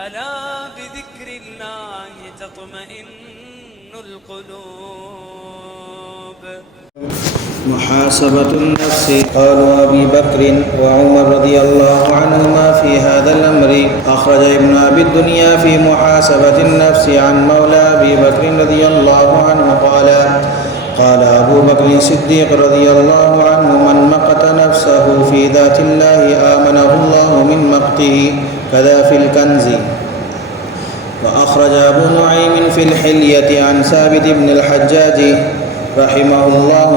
ألا بذكر الله تطمئن القلوب. محاسبة النفس. قال أبي بكر وعمر رضي الله عنهما في هذا الأمر. أخرج ابن أبي الدنيا في محاسبة النفس عن مولى أبي بكر رضي الله عنه قال أبو بكر الصديق رضي الله عنه: من مقت نفسه في ذات الله آمنه الله من مقته كذا في الكنز. وأخرج أبو نعيم في الحلية عن ثابت بن الحجاج رحمه الله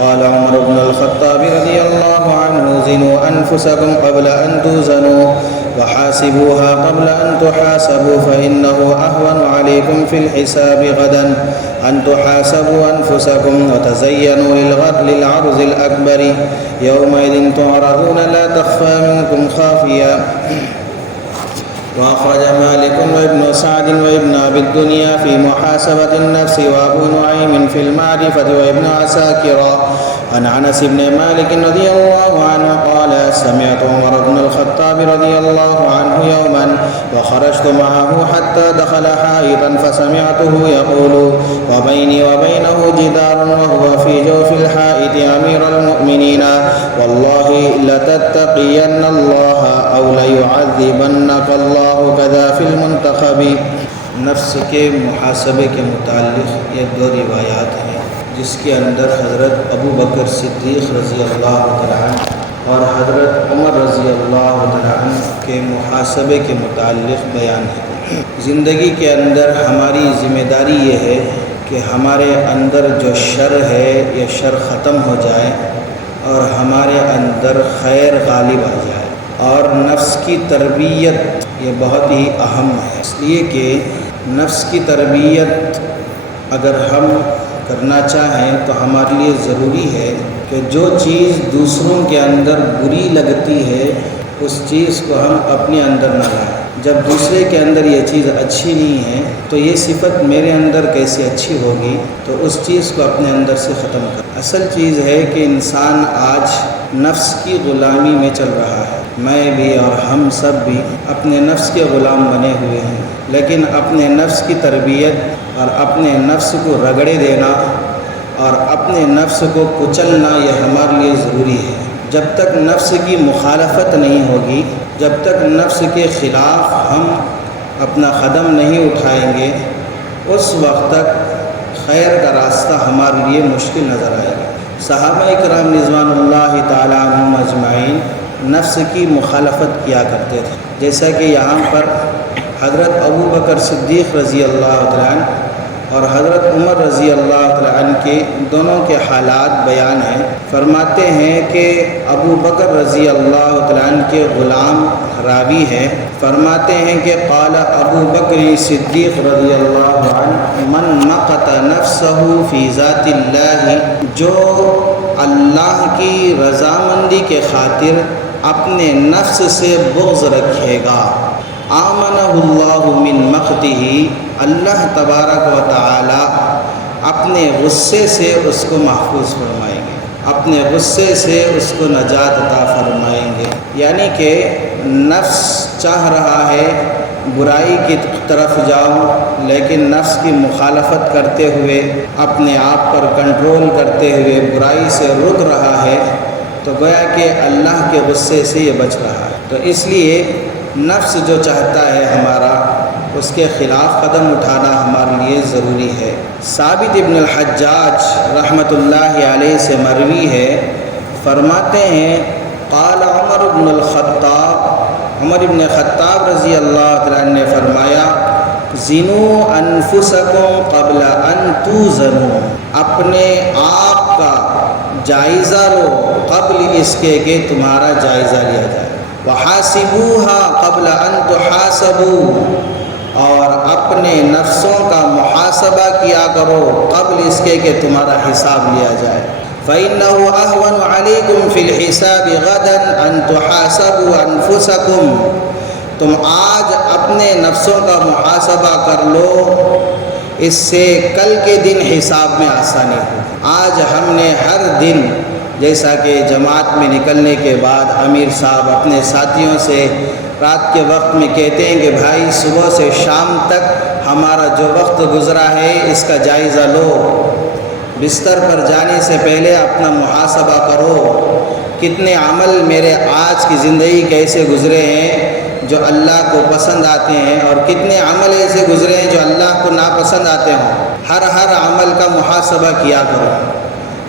قال عمر بن الخطاب رضي الله عنه: زنوا أنفسكم قبل أن توزنوا وحاسبوها قبل أن تحاسبوا فإنه أهون عليكم في الحساب غدا أن تحاسبوا أنفسكم وتزينوا للعرض الأكبر يومئذ تعرضون لا تخفى منكم خافية. وأخرج مالك وابن سعد وابن أبي الدنيا في محاسبة النفس وأبو نعيم في المعرفة وابن عساكر عن أنس بن مالك رضي الله عنه قال: سمعت عمر بن الخطاب رضي الله عنه يوما وخرجت معه حتى دخل حائطا فسمعته يقول وبيني وبينه جدار وهو في جوف الحائط: أمير المؤمنين والله لتتقين الله أو ليعذبنك الله كذا في المنتخب. نفس کے محاسبے کے متعلق یہ دو روایات ہیں جس کے اندر حضرت ابو بکر صدیق رضی اللہ تعالیٰ عنہ اور حضرت عمر رضی اللہ تعالیٰ عنہ کے محاسبے کے متعلق بیان ہے. زندگی کے اندر ہماری ذمہ داری یہ ہے کہ ہمارے اندر جو شر ہے یہ شر ختم ہو جائے اور ہمارے اندر خیر غالب آ جائے. اور نفس کی تربیت یہ بہت ہی اہم ہے، اس لیے کہ نفس کی تربیت اگر ہم کرنا چاہیں تو ہمارے لیے ضروری ہے کہ جو چیز دوسروں کے اندر بری لگتی ہے اس چیز کو ہم اپنے اندر نہ لائیں. جب دوسرے کے اندر یہ چیز اچھی نہیں ہے تو یہ صفت میرے اندر کیسے اچھی ہوگی، تو اس چیز کو اپنے اندر سے ختم کر. اصل چیز ہے کہ انسان آج نفس کی غلامی میں چل رہا ہے. میں بھی اور ہم سب بھی اپنے نفس کے غلام بنے ہوئے ہیں، لیکن اپنے نفس کی تربیت اور اپنے نفس کو رگڑے دینا اور اپنے نفس کو کچلنا یہ ہمارے لیے ضروری ہے. جب تک نفس کی مخالفت نہیں ہوگی، جب تک نفس کے خلاف ہم اپنا قدم نہیں اٹھائیں گے، اس وقت تک خیر کا راستہ ہمارے لیے مشکل نظر آئے گا. صحابہ اکرام رضوان اللہ تعالیٰ عنہم اجمعین نفس کی مخالفت کیا کرتے تھے، جیسا کہ یہاں پر حضرت ابو بکر صدیق رضی اللہ تعالیٰ عنہ اور حضرت عمر رضی اللہ تعالیٰ عنہ کے دونوں کے حالات بیان ہیں. فرماتے ہیں کہ ابو بکر رضی اللہ تعالیٰ عنہ کے غلام راوی ہیں، فرماتے ہیں کہ قال ابو بکر صدیق رضی اللہ عنہ: من مقت نفسہ فی ذات اللہ، جو اللہ کی رضامندی کے خاطر اپنے نفس سے بغض رکھے گا، آمنہ اللہ من مقتہ، اللہ تبارک و تعالی اپنے غصے سے اس کو محفوظ فرمائیں گے، اپنے غصے سے اس کو نجات عطا فرمائیں گے. یعنی کہ نفس چاہ رہا ہے برائی کی طرف جاؤں، لیکن نفس کی مخالفت کرتے ہوئے اپنے آپ پر کنٹرول کرتے ہوئے برائی سے رک رہا ہے، تو گویا کہ اللہ کے غصے سے یہ بچ رہا ہے. تو اس لیے نفس جو چاہتا ہے ہمارا، اس کے خلاف قدم اٹھانا ہمارے لیے ضروری ہے. ثابت ابن الحجاج رحمۃ اللہ علیہ سے مروی ہے، فرماتے ہیں قال عمر بن الخطاب، عمر بن خطاب رضی اللہ عنہ نے فرمایا: زنوا انفسکم قبل ان توزنوا، اپنے آپ کا جائزہ لو قبل اس کے کہ تمہارا جائزہ لیا جائے. وحاسبوها قبل ان تحاسبوا، اور اپنے نفسوں کا محاسبہ کیا کرو قبل اس کے کہ تمہارا حساب لیا جائے. فإنه أهون عليكم في الحساب غدا أن تحاسبوا أنفسكم، تم آج اپنے نفسوں کا محاسبہ کر لو، اس سے کل کے دن حساب میں آسانی ہو. آج ہم نے ہر دن جیسا کہ جماعت میں نکلنے کے بعد امیر صاحب اپنے ساتھیوں سے رات کے وقت میں کہتے ہیں کہ بھائی صبح سے شام تک ہمارا جو وقت گزرا ہے اس کا جائزہ لو، بستر پر جانے سے پہلے اپنا محاسبہ کرو، کتنے عمل میرے آج کی زندگی کیسے گزرے ہیں جو اللہ کو پسند آتے ہیں، اور کتنے عمل ایسے گزرے ہیں جو اللہ کو ناپسند آتے ہوں۔ ہر عمل کا محاسبہ کیا کرو۔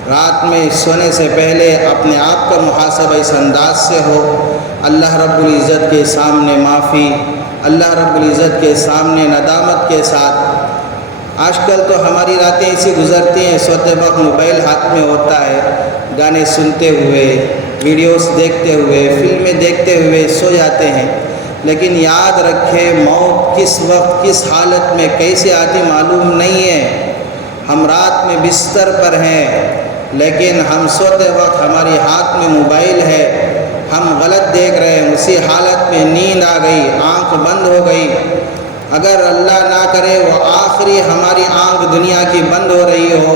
رات میں سونے سے پہلے اپنے آپ کا محاسبہ اس انداز سے ہو، اللہ رب العزت کے سامنے معافی، اللہ رب العزت کے سامنے ندامت کے ساتھ۔ آج کل تو ہماری راتیں ایسی گزرتی ہیں، سوتے وقت موبائل ہاتھ میں ہوتا ہے، گانے سنتے ہوئے، ویڈیوز دیکھتے ہوئے، فلمیں دیکھتے ہوئے سو جاتے ہیں، لیکن یاد رکھے موت کس وقت کس حالت میں کیسے آتی معلوم نہیں ہے۔ ہم رات میں بستر پر ہیں لیکن ہم سوتے وقت ہماری ہاتھ میں موبائل ہے، ہم غلط دیکھ رہے ہیں، اسی حالت میں نیند آ گئی، آنکھ بند ہو گئی، اگر اللہ نہ کرے وہ آخری ہماری آنکھ دنیا کی بند ہو رہی ہو،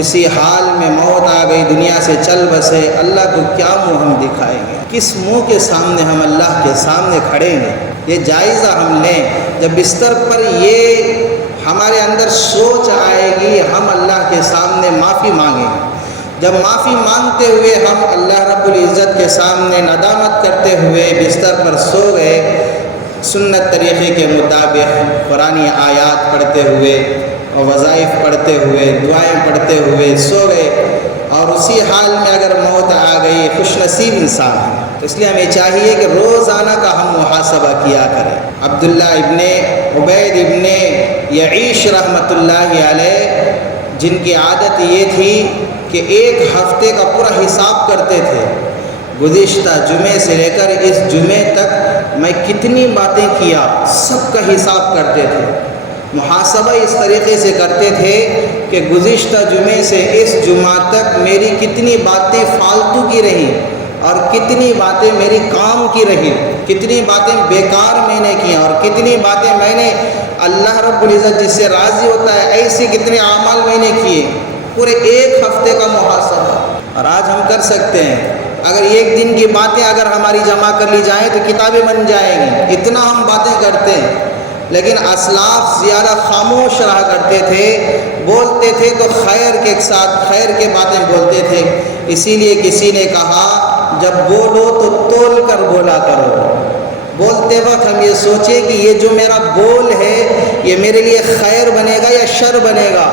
اسی حال میں موت آ گئی، دنیا سے چل بسے، اللہ کو کیا منہ ہم دکھائیں گے؟ کس منہ کے سامنے ہم اللہ کے سامنے کھڑیں گے؟ یہ جائزہ ہم لیں۔ جب بستر پر یہ ہمارے اندر سوچ آئے گی، ہم اللہ کے سامنے معافی مانگیں گے۔ جب معافی مانگتے ہوئے ہم اللہ رب العزت کے سامنے ندامت کرتے ہوئے بستر پر سو گئے، سنت طریقے کے مطابق قرآنی آیات پڑھتے ہوئے اور وظائف پڑھتے ہوئے، دعائیں پڑھتے ہوئے سو گئے، اور اسی حال میں اگر موت آ گئی، خوش نصیب انسان ہے۔ تو اس لیے ہمیں چاہیے کہ روزانہ کا ہم محاسبہ کیا کریں۔ عبداللہ ابن عبید ابن یعیش رحمۃ اللہ علیہ، جن کی عادت یہ تھی کہ ایک ہفتے کا پورا حساب کرتے تھے، گزشتہ جمعے سے لے کر اس جمعے تک میں کتنی باتیں کیا، سب کا حساب کرتے تھے۔ محاسبہ اس طریقے سے کرتے تھے کہ گزشتہ جمعے سے اس جمعہ تک میری کتنی باتیں فالتو کی رہیں اور کتنی باتیں میری کام کی رہی، کتنی باتیں بیکار میں نے کی اور کتنی باتیں میں نے اللہ رب العزت جس سے راضی ہوتا ہے ایسے کتنے اعمال میں نے کیے، پورے ایک ہفتے کا محاسبہ۔ اور آج ہم کر سکتے ہیں، اگر ایک دن کی باتیں اگر ہماری جمع کر لی جائیں تو کتابیں بن جائیں گی، اتنا ہم باتیں کرتے ہیں۔ لیکن اسلاف زیادہ خاموش رہا کرتے تھے، بولتے تھے تو خیر کے ساتھ خیر کے باتیں بولتے تھے۔ اسی لیے کسی نے کہا جب بولو تو تول کر بولا کرو۔ بولتے وقت ہم یہ سوچیں کہ یہ جو میرا بول ہے یہ میرے لیے خیر بنے گا یا شر بنے گا،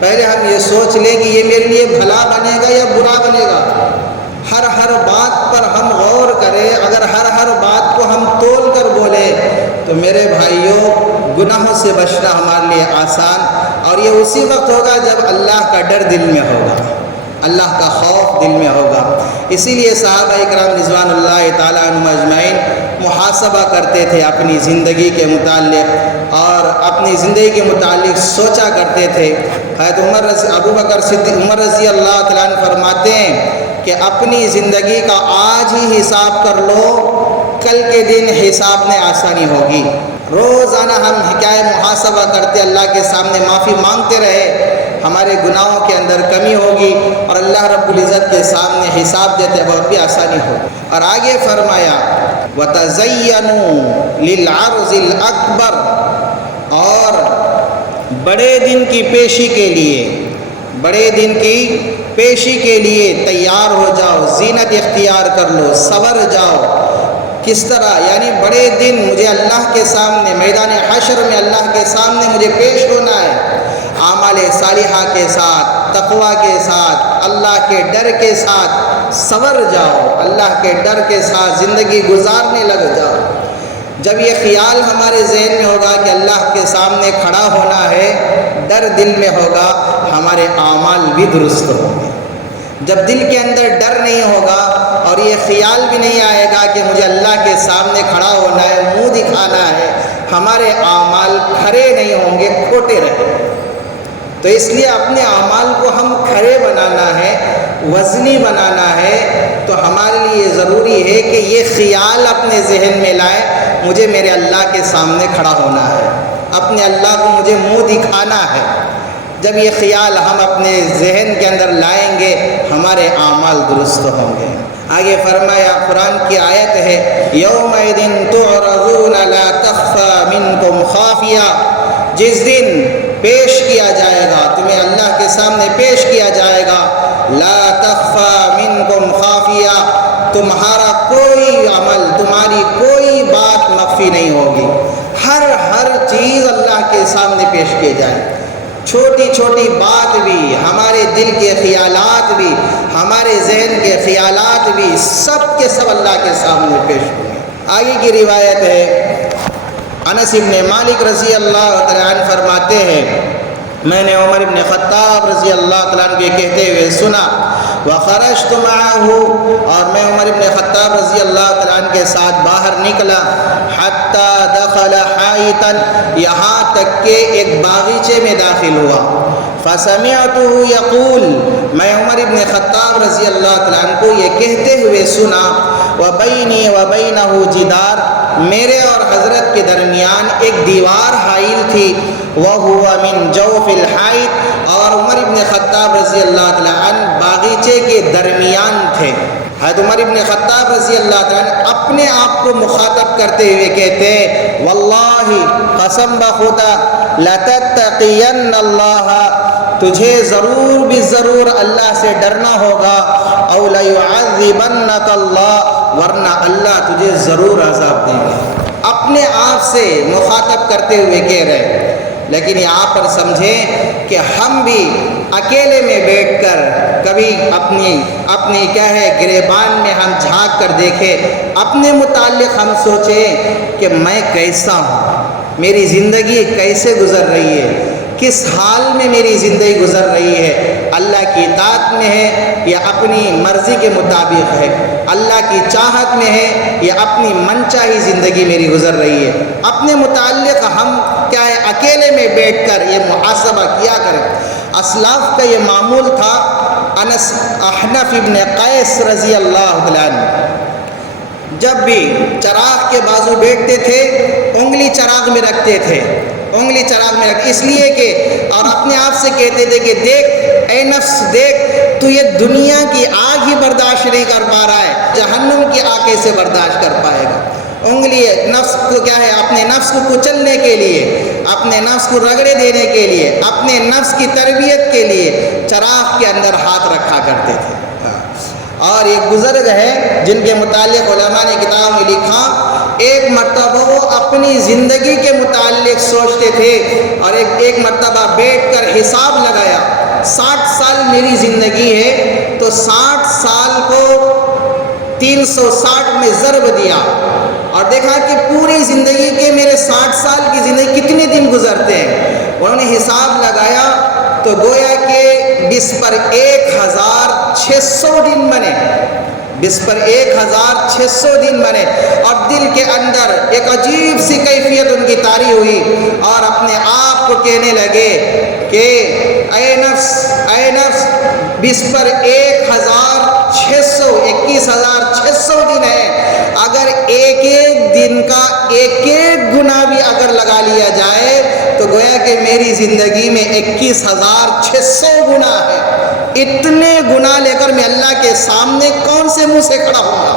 پہلے ہم یہ سوچ لیں کہ یہ میرے لیے بھلا بنے گا یا برا بنے گا۔ ہر بات پر ہم غور کریں، اگر ہر بات کو ہم تول کر بولیں تو میرے بھائیوں گناہوں سے بچنا ہمارے لیے آسان، اور یہ اسی وقت ہوگا جب اللہ کا ڈر دل میں ہوگا، اللہ کا خوف دل میں ہوگا۔ اسی لیے صحابہ اکرام رضوان اللہ تعالیٰ عنہم اجمعین محاسبہ کرتے تھے اپنی زندگی کے متعلق، اور اپنی زندگی کے متعلق سوچا کرتے تھے۔ حضرت ابو بکر صدیق عمر رضی اللہ تعالیٰ عنہ فرماتے ہیں کہ اپنی زندگی کا آج ہی حساب کر لو، کل کے دن حساب میں آسانی ہوگی۔ روزانہ ہم حکایت محاسبہ کرتے اللہ کے سامنے معافی مانگتے رہے، ہمارے گناہوں کے اندر کمی ہوگی اور اللہ رب العزت کے سامنے حساب دیتے وقت بھی آسانی ہوگی۔ اور آگے فرمایا وَتَزَيَّنُوا لِلْعَرْضِ الْأَكْبَرِ، اور بڑے دن کی پیشی کے لیے، بڑے دن کی پیشی کے لیے تیار ہو جاؤ، زینت اختیار کر لو، سنور جاؤ۔ کس طرح؟ یعنی بڑے دن مجھے اللہ کے سامنے میدان حشر میں اللہ کے سامنے مجھے پیش ہونا ہے، اعمال صالحہ کے ساتھ، تقویٰ کے ساتھ، اللہ کے ڈر کے ساتھ سنور جاؤ، اللہ کے ڈر کے ساتھ زندگی گزارنے لگ جاؤ۔ جب یہ خیال ہمارے ذہن میں ہوگا کہ اللہ کے سامنے کھڑا ہونا ہے، ڈر دل میں ہوگا، ہمارے اعمال بھی درست ہوں گے۔ جب دل کے اندر ڈر نہیں ہوگا اور یہ خیال بھی نہیں آئے گا کہ مجھے اللہ کے سامنے کھڑا ہونا ہے، منہ دکھانا ہے، ہمارے اعمال کھرے نہیں ہوں گے، کھوٹے رہیں گے۔ تو اس لیے اپنے اعمال کو ہم کھرے بنانا ہے، وزنی بنانا ہے، تو ہمارے لیے ضروری ہے کہ یہ خیال اپنے ذہن میں لائے، مجھے میرے اللہ کے سامنے کھڑا ہونا ہے، اپنے اللہ کو مجھے منہ دکھانا ہے۔ جب یہ خیال ہم اپنے ذہن کے اندر لائیں گے ہمارے اعمال درست ہوں گے۔ آگے فرمایا، قرآن کی آیت ہے، یومئذ تعرضون لا تخفی منکم خافیہ، جس دن پیش کیا جائے گا، تمہیں اللہ کے سامنے پیش کیا جائے گا، لا تخفی منکم خافیہ، تمہارا کوئی عمل، تمہاری کوئی بات مخفی نہیں ہوگی، ہر چیز اللہ کے سامنے پیش کی جائے، چھوٹی چھوٹی بات بھی، ہمارے دل کے خیالات بھی، ہمارے ذہن کے خیالات بھی، سب کے سب اللہ کے سامنے پیش ہوں گے۔ آگے کی روایت ہے، انس بن مالک رضی اللہ تعالیٰ عنہ فرماتے ہیں، میں نے عمر بن خطاب رضی اللہ تعالیٰ عنہ کے کہتے ہوئے سنا، وخرجت معه، اور میں عمر بن خطاب رضی اللہ تعالیٰ عنہ کے ساتھ باہر نکلا، حتی دخل حائطا، یہاں تک کہ ایک باغیچے میں داخل ہوا، فسمعته یقول، میں عمر بن خطاب رضی اللہ تعالیٰ عنہ کو یہ کہتے ہوئے سنا، وبینی وبینہ جدار، میرے اور حضرت کے درمیان ایک دیوار حائل تھی، وَهُوَ مِن جَوْفِ الْحَائِطِ، اور عمر بن خطاب رضی اللہ تعالیٰ عنہ باغیچے کے درمیان تھے۔ حضرت عمر بن خطاب رضی اللہ تعالیٰ عنہ اپنے آپ کو مخاطب کرتے ہوئے کہتے ہیں، واللہ، قسم بخدا، لَتَتَّقِيَنَّ اللَّهَ، تجھے ضرور بھی ضرور اللہ سے ڈرنا ہوگا، اَوْ لَيُعَذِّبَنَّكَ اللَّهُ، ورنہ اللہ تجھے ضرور عذاب دیں گے۔ اپنے آپ سے مخاطب کرتے ہوئے کہہ رہے، لیکن یہاں پر سمجھیں کہ ہم بھی اکیلے میں بیٹھ کر کبھی اپنی کیا ہے گریبان میں ہم جھانک کر دیکھیں، اپنے متعلق ہم سوچیں کہ میں کیسا ہوں، میری زندگی کیسے گزر رہی ہے، کس حال میں میری زندگی گزر رہی ہے، اللہ کی اطاعت میں ہے یا اپنی مرضی کے مطابق ہے، اللہ کی چاہت میں ہے یا اپنی من چاہی زندگی میری گزر رہی ہے۔ اپنے متعلق ہم کیا ہے اکیلے میں بیٹھ کر یہ محاسبہ کیا کریں۔ اسلاف کا یہ معمول تھا، انس احنف ابن قیس رضی اللہ عنہ جب بھی چراغ کے بازو بیٹھتے تھے، انگلی چراغ میں رکھتے تھے، انگلی چراغ میں رکھ، اس لیے کہ اور اپنے آپ سے کہتے تھے کہ دیکھ اے نفس، دیکھ تو یہ دنیا کی آگ ہی برداشت نہیں کر پا رہا ہے، جہنم کی آگ کیسے برداشت کر پائے گا۔ انگلی نفس کو کیا ہے، اپنے نفس کو کچلنے کے لیے، اپنے نفس کو رگڑے دینے کے لیے، اپنے نفس کی تربیت کے لیے چراغ کے اندر ہاتھ رکھا کرتے تھے۔ اور ایک بزرگ ہے جن کے متعلق علماء نے کتاب میں لکھا، ایک مرتبہ وہ اپنی زندگی کے متعلق سوچتے تھے اور ایک مرتبہ بیٹھ کر حساب لگایا، 60 سال میری زندگی ہے تو 60 سال کو 360 میں ضرب دیا اور دیکھا کہ پوری زندگی کے میرے 60 سال کی زندگی کتنے دن گزرتے ہیں۔ انہوں نے حساب لگایا تو گویا کہ 20 پر 1600 دن بنے، 20 پر 1600 دن بنے، اور دل کے اندر ایک عجیب سی کیفیت ان کی طاری ہوئی اور اپنے آپ کو کہنے لگے کہ اے نفس، اے نفس، 20 پر 1600 21,600 دن ہے، اگر ایک ایک دن کا ایک ایک گناہ بھی اگر لگا لیا جائے تو گویا کہ میری زندگی میں 21,600 گناہ ہے۔ اتنے گناہ لے کر میں اللہ کے سامنے کون سے منہ سے کھڑا ہوں گا،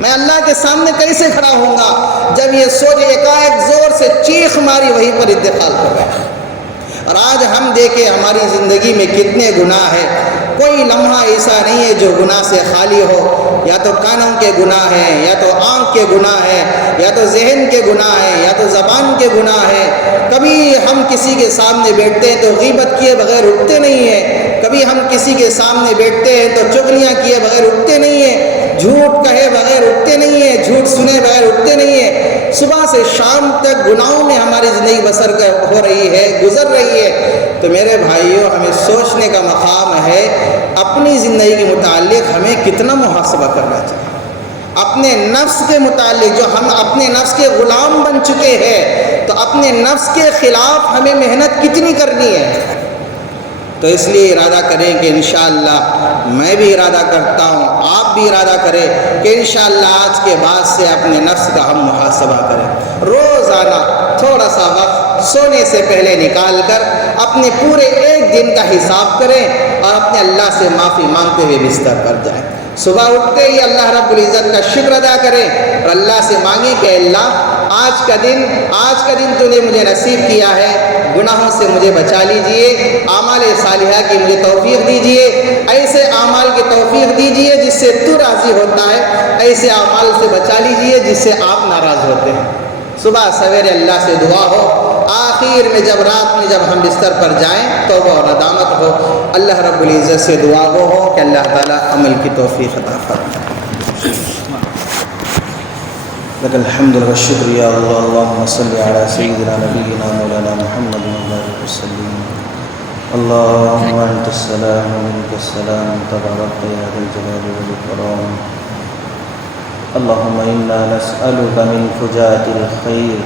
میں اللہ کے سامنے کیسے کھڑا ہوں گا؟ جب یہ سوچ ایک زور سے چیخ ماری، وہیں پر انتقال ہو گیا۔ اور آج ہم دیکھیں ہماری زندگی میں کتنے گناہ ہیں، کوئی لمحہ ایسا نہیں ہے جو گناہ سے خالی ہو، یا تو کانوں کے گناہ ہیں، یا تو آنکھ کے گناہ ہیں، یا تو ذہن کے گناہ ہیں، یا تو زبان کے گناہ ہیں۔ کبھی ہم کسی کے سامنے بیٹھتے ہیں تو غیبت کیے بغیر اٹھتے نہیں ہیں، کبھی ہم کسی کے سامنے بیٹھتے ہیں تو چغلیاں کیے بغیر اٹھتے نہیں ہیں، جھوٹ کہے بغیر اٹھتے نہیں ہیں، جھوٹ سنے بغیر اٹھتے نہیں ہیں۔ صبح سے شام تک گناہوں میں ہماری زندگی بسر ہو رہی ہے، گزر رہی ہے۔ تو میرے بھائیوں، ہمیں سوچنے کا مقام ہے اپنی زندگی کے متعلق ہمیں کتنا محاسبہ کرنا چاہیے، اپنے نفس کے متعلق جو ہم اپنے نفس کے غلام بن چکے ہیں تو اپنے نفس کے خلاف ہمیں محنت کتنی کرنی ہے۔ تو اس لیے ارادہ کریں کہ انشاءاللہ میں بھی ارادہ کرتا ہوں، آپ بھی ارادہ کریں کہ انشاءاللہ آج کے بعد سے اپنے نفس کا ہم محاسبہ کریں، روزانہ تھوڑا سا وقت سونے سے پہلے نکال کر اپنے پورے ایک دن کا حساب کریں اور اپنے اللہ سے معافی مانگتے ہوئے بستر پر جائیں۔ صبح اٹھتے ہی اللہ رب العزت کا شکر ادا کریں اور اللہ سے مانگیں کہ اللہ آج کا دن تو نے مجھے نصیب کیا ہے، گناہوں سے مجھے بچا لیجئے، اعمال صالحہ کی مجھے توفیق دیجئے، ایسے اعمال کی توفیق دیجئے جس سے تو راضی ہوتا ہے، ایسے اعمال سے بچا لیجئے جس سے آپ ناراض ہوتے ہیں۔ صبح سویرے اللہ سے دعا ہو، آخر میں جب رات میں جب ہم بستر پر جائیں توبہ اور ندامت ہو، اللہ رب العزت سے دعا ہو کہ اللہ تعالیٰ عمل کی توفیق عطا فرمائے۔ لك الحمد والشكر يا الله، اللهم صل على سيدنا نبينا مولانا محمد وعلى آله وسلم۔ اللهم أنت السلام ومنك السلام، تبارك يا ذا الجلال والإكرام۔ اللهم إنا نسألك من فجاءة الخير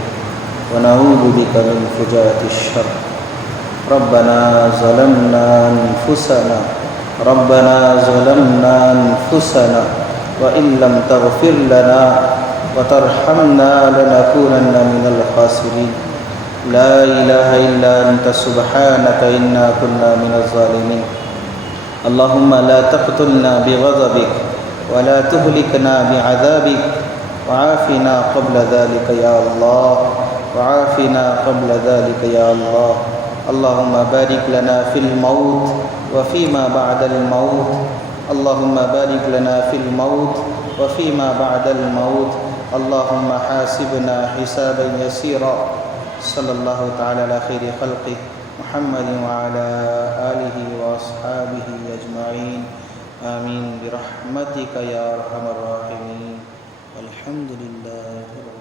ونعوذ بك من فجاءة الشر۔ ربنا ظلمنا أنفسنا وإن لم تغفر لنا وترحمنا لنكونن من الخاسرين۔ لا إله إلا أنت سبحانك إنا كنا من الظالمين۔ اللهم لا تقتلنا بغضبك ولا تهلكنا بعذابك، وعافنا قبل ذلك يا الله، وعافنا قبل ذلك يا الله۔ اللهم بارك لنا في الموت وفيما بعد الموت، اللهم بارك لنا في الموت وفيما بعد الموت، اللهم حاسبنا حسابا يسيرا۔ صلى الله تعالى على خير خلقه محمد وعلى آله وأصحابه أجمعين، آمين برحمتك يا أرحم الراحمين، والحمد لله رب